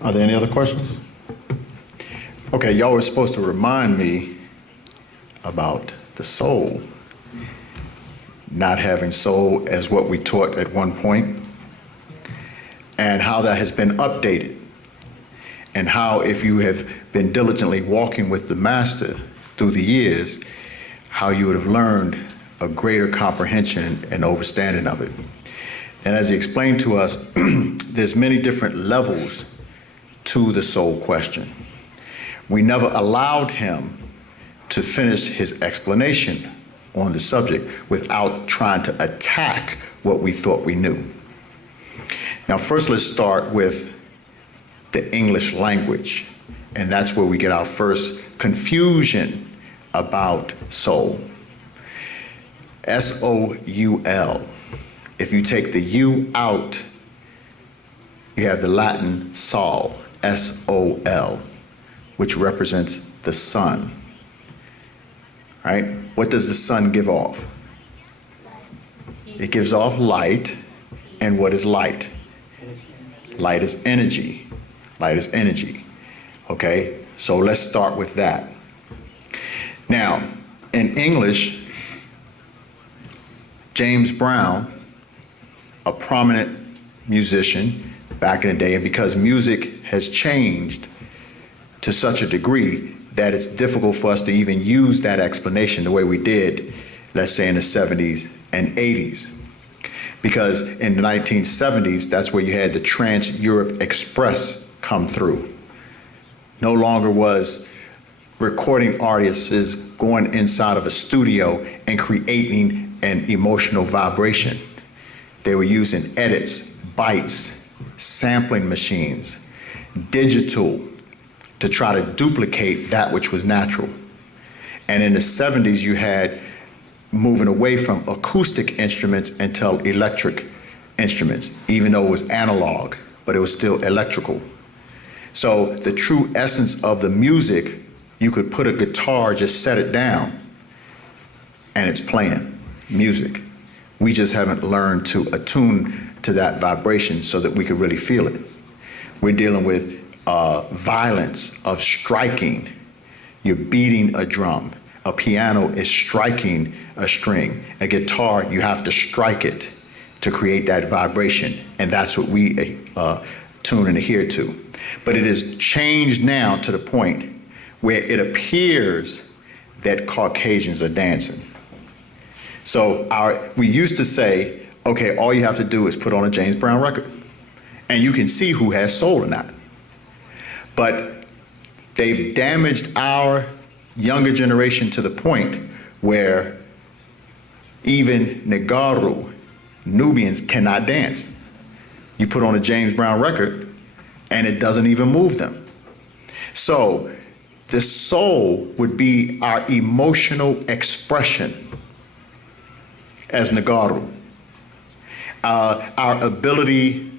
Are there any other questions? Okay, y'all were supposed to remind me about the soul. Not having soul as what we taught at one point, and how that has been updated, and how if you have been diligently walking with the Master through the years, how you would have learned a greater comprehension and understanding of it. And as he explained to us, there's many different levels to the soul question. We never allowed him to finish his explanation on the subject without trying to attack what we thought we knew. Now, first let's start with the English language, and that's where we get our first confusion about soul. S-O-U-L. If you take the U out, you have the Latin sol, S-O-L, which represents the sun. Right? What does the sun give off? It gives off light. And what is light? Light is energy. Light is energy. Okay? So let's start with that. Now, in English, James Brown, a prominent musician back in the day, and because music has changed to such a degree that it's difficult for us to even use that explanation the way we did, let's say in the 70s and 80s. Because in the 1970s, that's where you had the Trans-Europe Express come through. No longer was recording artists going inside of a studio and creating an emotional vibration. They were using edits, bytes, sampling machines, digital, to try to duplicate that which was natural. And in the 70s, you had moving away from acoustic instruments until electric instruments, even though it was analog, but it was still electrical. So the true essence of the music, you could put a guitar, just set it down, and it's playing music. We just haven't learned to attune to that vibration so that we could really feel it. We're dealing with violence of striking. You're beating a drum. A piano is striking a string. A guitar, you have to strike it to create that vibration. And that's what we tune and adhere to. But it has changed now to the point where it appears that Caucasians are dancing. So we used to say, okay, all you have to do is put on a James Brown record, and you can see who has soul or not. But they've damaged our younger generation to the point where even Negaru, Nubians, cannot dance. You put on a James Brown record, and it doesn't even move them. So the soul would be our emotional expression as Negaru. Our ability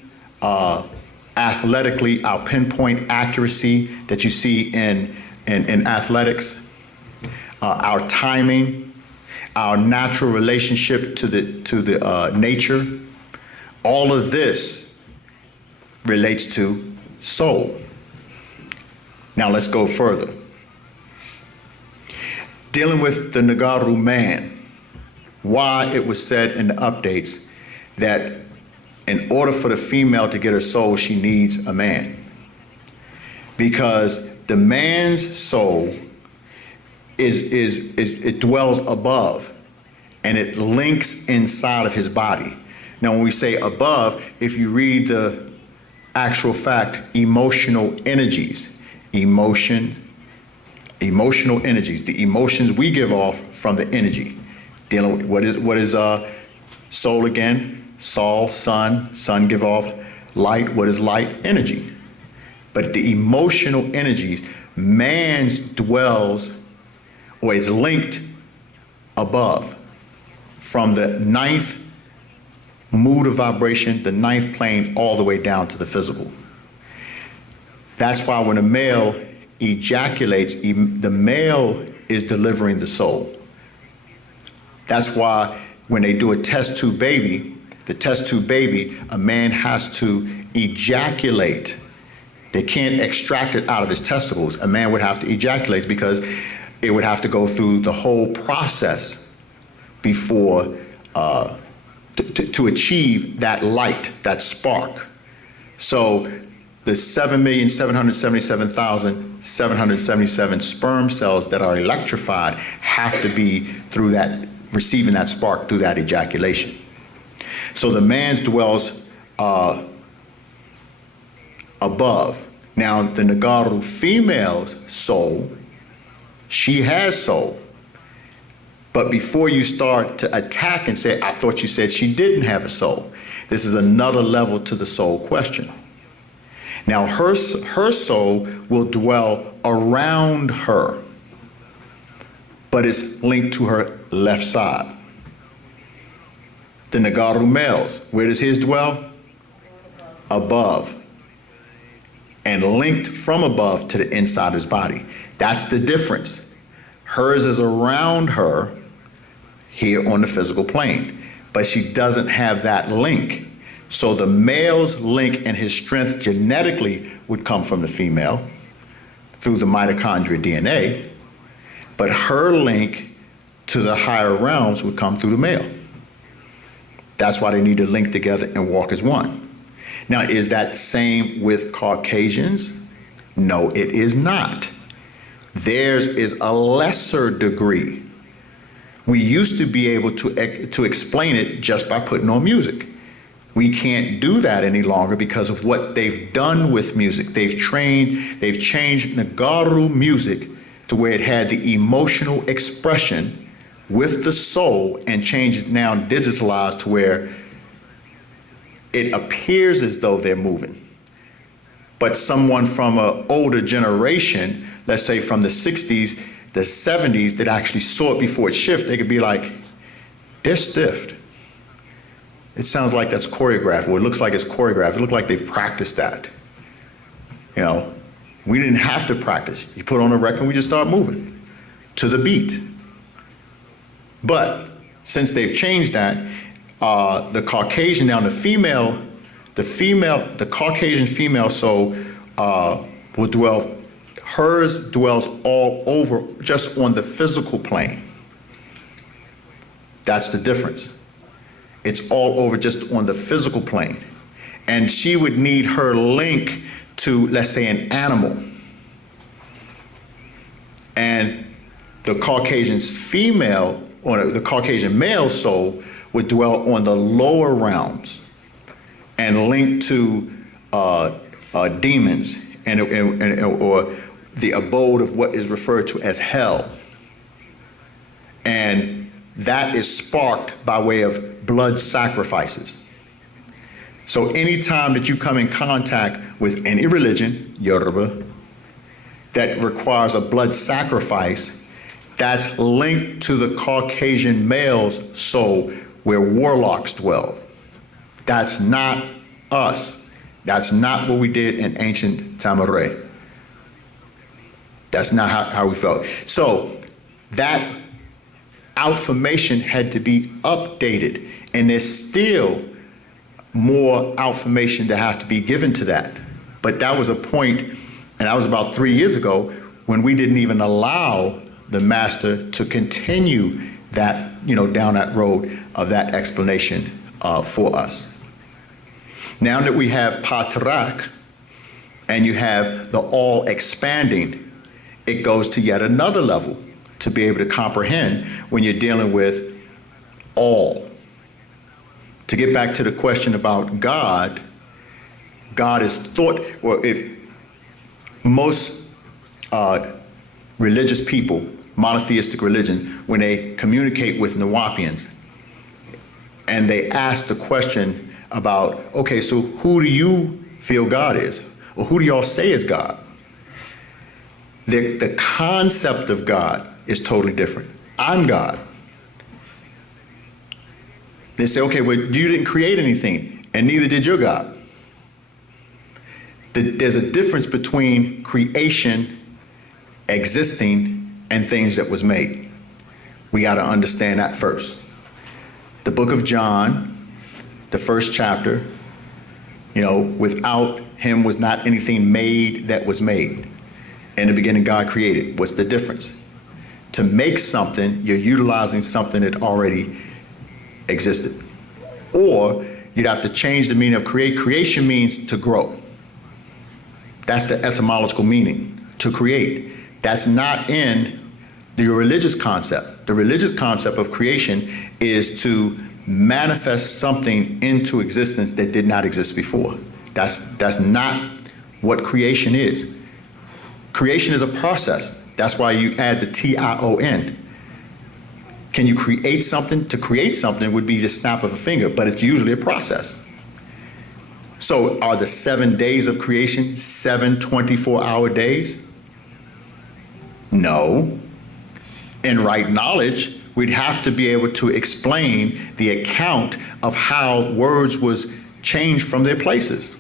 athletically, our pinpoint accuracy that you see in athletics, our timing, our natural relationship to the nature, all of this relates to soul. Now let's go further. Dealing with the Negaru man, why it was said in the updates that in order for the female to get her soul, she needs a man. Because the man's soul it dwells above, and it links inside of his body. Now when we say above, if you read the actual fact, emotional energies, emotional energies, the emotions we give off from the energy. Dealing with what is soul again? Sol, sun give off light. What is light? Energy. But the emotional energies, man's dwells or is linked above from the ninth mood of vibration, the ninth plane, all the way down to the physical. That's why when a male ejaculates, the male is delivering the soul. That's why when they do a test tube baby, the test tube baby, a man has to ejaculate They can't extract it out of his testicles. A man would have to ejaculate because it would have to go through the whole process before to achieve that light, that spark. So the 7,777,777 sperm cells that are electrified have to be through that, receiving that spark through that ejaculation. So the man's dwells above. Now the Nagaru female's soul, she has soul. But before you start to attack and say, I thought you said she didn't have a soul, this is another level to the soul question. Now her soul will dwell around her, but it's linked to her left side. The Nagaru males, where does his dwell? Above. And linked from above to the inside of his body. That's the difference. Hers is around her here on the physical plane, but she doesn't have that link. So the male's link and his strength genetically would come from the female through the mitochondria DNA, but her link to the higher realms would come through the male. That's why they need to link together and walk as one. Now, is that same with Caucasians? No, it is not. Theirs is a lesser degree. We used to be able to explain it just by putting on music. We can't do that any longer because of what they've done with music. They've changed Nagaru music to where it had the emotional expression with the soul and changed it now digitalized to where it appears as though they're moving. But someone from an older generation, let's say from the 60s, the 70s, that actually saw it before it shifted, they could be like, they're stiffed. It sounds like that's choreographed, or it looks like it's choreographed. It looks like they've practiced that. You know, we didn't have to practice. You put on a record, we just start moving to the beat. But since they've changed that, the Caucasian, now the Caucasian female soul will dwell, hers dwells all over, just on the physical plane. That's the difference. It's all over just on the physical plane. And she would need her link to, let's say, an animal. And the Caucasian's female, or the Caucasian male soul would dwell on the lower realms and link to demons or the abode of what is referred to as hell. And that is sparked by way of blood sacrifices. So anytime that you come in contact with any religion, Yoruba, that requires a blood sacrifice, that's linked to the Caucasian male's soul where warlocks dwell. That's not us. That's not what we did in ancient Tamare. That's not how we felt. So that outformation had to be updated, and there's still more outformation that has to be given to that. But that was a point, and that was about 3 years ago, when we didn't even allow the master to continue that, down that road of that explanation for us. Now that we have Patrak and you have the all expanding, it goes to yet another level to be able to comprehend when you're dealing with all. To get back to the question about God, God is thought, or if most religious people, monotheistic religion, when they communicate with Nawapians and they ask the question about, okay, so who do you feel God is? Or who do y'all say is God? The concept of God is totally different. I'm God. They say, okay, well, you didn't create anything, and neither did your God. There's a difference between creation, existing, and things that was made. We got to understand that first. The book of John, the first chapter, without him was not anything made that was made. In the beginning, God created. What's the difference? To make something, you're utilizing something that already existed. Or you'd have to change the meaning of create. Creation means to grow. That's the etymological meaning, to create. That's not in the religious concept. The religious concept of creation is to manifest something into existence that did not exist before. That's not what creation is. Creation is a process. That's why you add the T-I-O-N. Can you create something? To create something would be the snap of a finger, but it's usually a process. So are the 7 days of creation 7 24-hour days? No. In right knowledge, we'd have to be able to explain the account of how words was changed from their places.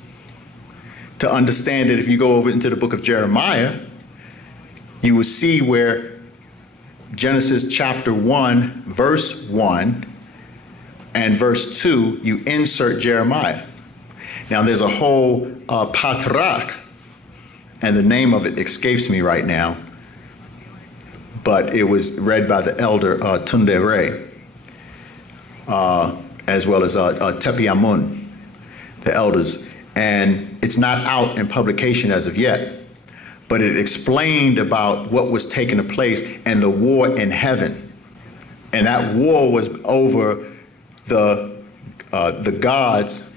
To understand it, if you go over into the book of Jeremiah, you will see where Genesis chapter 1, verse 1 and verse 2, you insert Jeremiah. Now there's a whole patrak, and the name of it escapes me right now, but it was read by the elder Tunde Re, as well as Tepi Amun, the elders. And it's not out in publication as of yet, but it explained about what was taking place and the war in heaven. And that war was over the gods,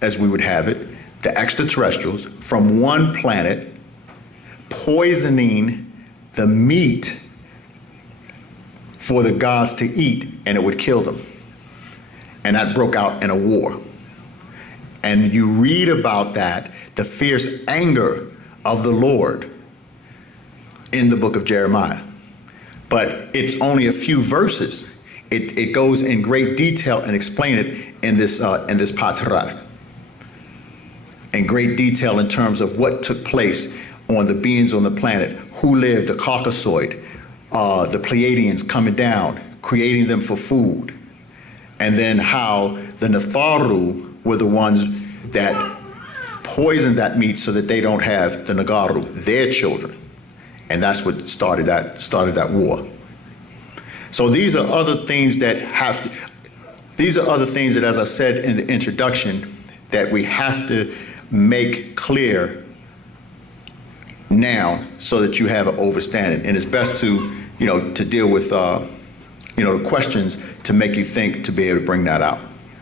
as we would have it, the extraterrestrials from one planet, poisoning the meat for the gods to eat, and it would kill them. And that broke out in a war. And you read about that, the fierce anger of the Lord in the book of Jeremiah. But it's only a few verses. It goes in great detail and explain it in this patrak. In great detail in terms of what took place on the beings on the planet, who lived, the Caucasoid, the Pleiadians coming down, creating them for food. And then how the Natharu were the ones that poisoned that meat so that they don't have the Nagaru, their children. And that's what started that war. So these are other things that as I said in the introduction, that we have to make clear now so that you have an understanding. And it's best to deal with the questions to make you think, to be able to bring that out.